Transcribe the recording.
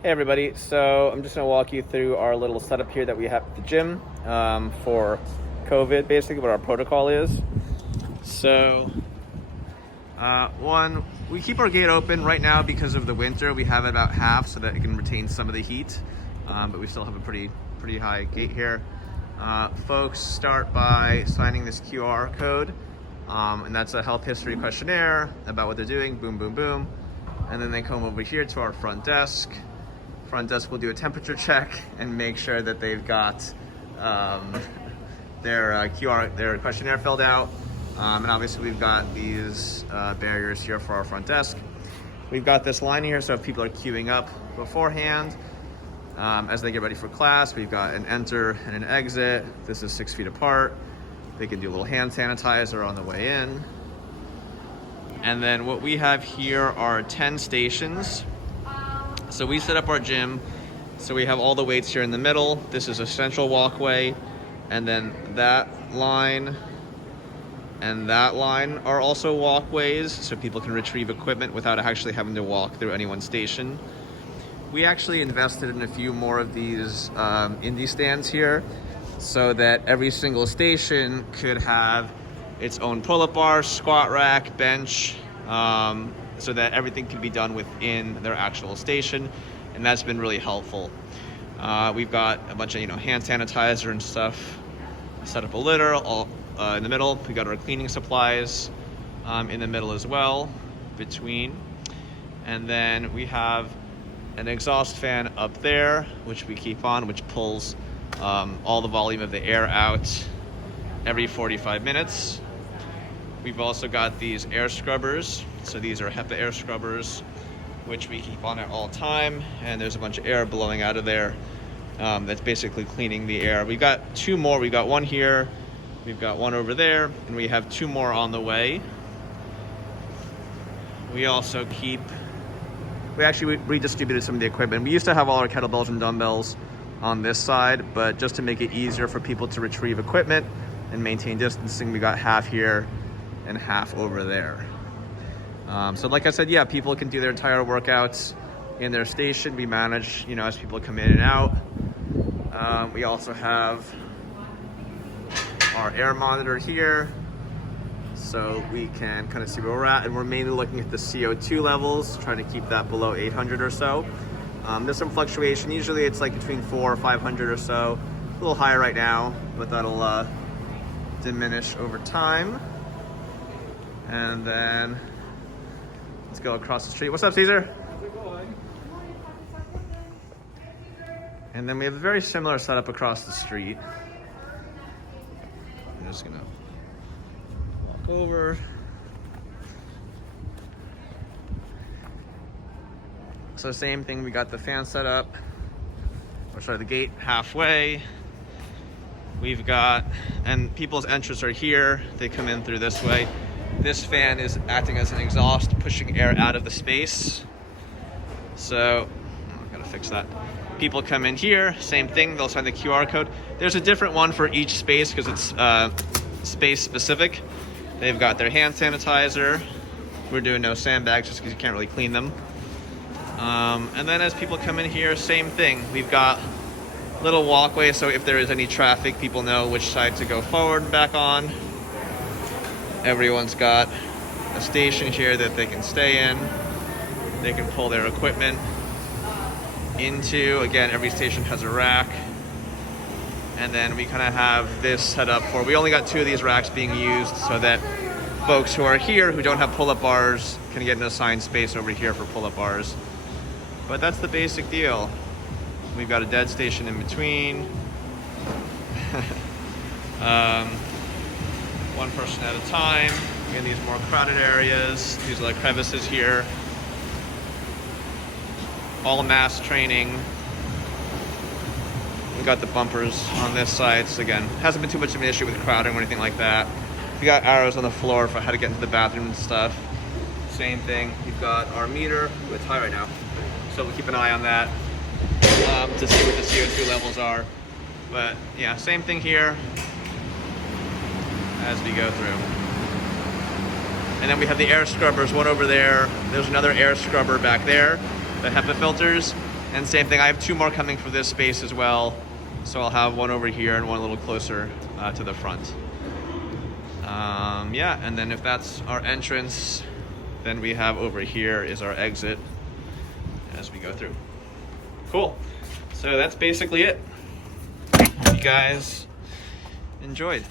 Hey everybody, so I'm just going to walk you through our little setup here that we have at the gym for COVID, basically what our protocol is. So, one, we keep our gate open right now because of the winter. We have it about half so that it can retain some of the heat, but we still have a pretty high gate here. Folks start by signing this QR code, and that's a health history questionnaire about what they're doing, boom, boom, boom. And then they come over here to our front desk. Front desk will do a temperature check and make sure that they've got their questionnaire filled out. And obviously we've got these barriers here for our front desk. We've got this line here, so if people are queuing up beforehand, as they get ready for class, we've got an enter and an exit. This is 6 feet apart. They can do a little hand sanitizer on the way in. And then what we have here are 10 stations. So we set up our gym, so we have all the weights here in the middle. This is a central walkway, and then that line and that line are also walkways, so people can retrieve equipment without actually having to walk through any one station. We actually invested in a few more of these indie stands here, so that every single station could have its own pull-up bar, squat rack, bench, so that everything can be done within their actual station, and that's been really helpful. We've got a bunch of hand sanitizer and stuff set up a litter all in the middle. We got our cleaning supplies in the middle as well, between, and then we have an exhaust fan up there which we keep on, which pulls all the volume of the air out every 45 minutes. We've also got these air scrubbers. So these are HEPA air scrubbers, which we keep on at all time. And there's a bunch of air blowing out of there that's basically cleaning the air. We've got two more. We've got one here, we've got one over there, and we have two more on the way. We also we actually redistributed some of the equipment. We used to have all our kettlebells and dumbbells on this side, but just to make it easier for people to retrieve equipment and maintain distancing, we got half here and half over there. So like I said, yeah, people can do their entire workouts in their station. We manage, as people come in and out. We also have our air monitor here, so we can kind of see where we're at, and we're mainly looking at the CO2 levels, trying to keep that below 800 or so. There's some fluctuation. Usually it's like between 400 or 500 or so. A little higher right now, but that'll diminish over time. And then let's go across the street. What's up, Caesar? And then we have a very similar setup across the street. I'm just gonna walk over. So same thing, we got the fan set up. The gate halfway. We've got, and people's entrances are here. They come in through this way. This fan is acting as an exhaust, pushing air out of the space. So, I gotta fix that. People come in here, same thing, they'll sign the QR code. There's a different one for each space because it's space specific. They've got their hand sanitizer. We're doing no sandbags just because you can't really clean them. And then as people come in here, same thing. We've got little walkway, so if there is any traffic, people know which side to go forward and back on. Everyone's got a station here that they can stay in. They can pull their equipment into. Again, every station has a rack. And then we kind of have this set up for, we only got 2 of these racks being used so that folks who are here who don't have pull-up bars can get an assigned space over here for pull-up bars. But that's the basic deal. We've got a dead station in between. One person at a time in these more crowded areas. These are the crevices here. All mass training. We got the bumpers on this side. So again, hasn't been too much of an issue with crowding or anything like that. We got arrows on the floor for how to get into the bathroom and stuff. Same thing. We've got our meter. It's high right now, so we'll keep an eye on that to see what the CO2 levels are. But yeah, same thing here as we go through. And then we have the air scrubbers, one over there. There's another air scrubber back there, the HEPA filters. And same thing, I have 2 more coming for this space as well. So I'll have one over here and one a little closer to the front. Yeah, and then if that's our entrance, then we have over here is our exit as we go through. Cool. So that's basically it. Hope you guys enjoyed.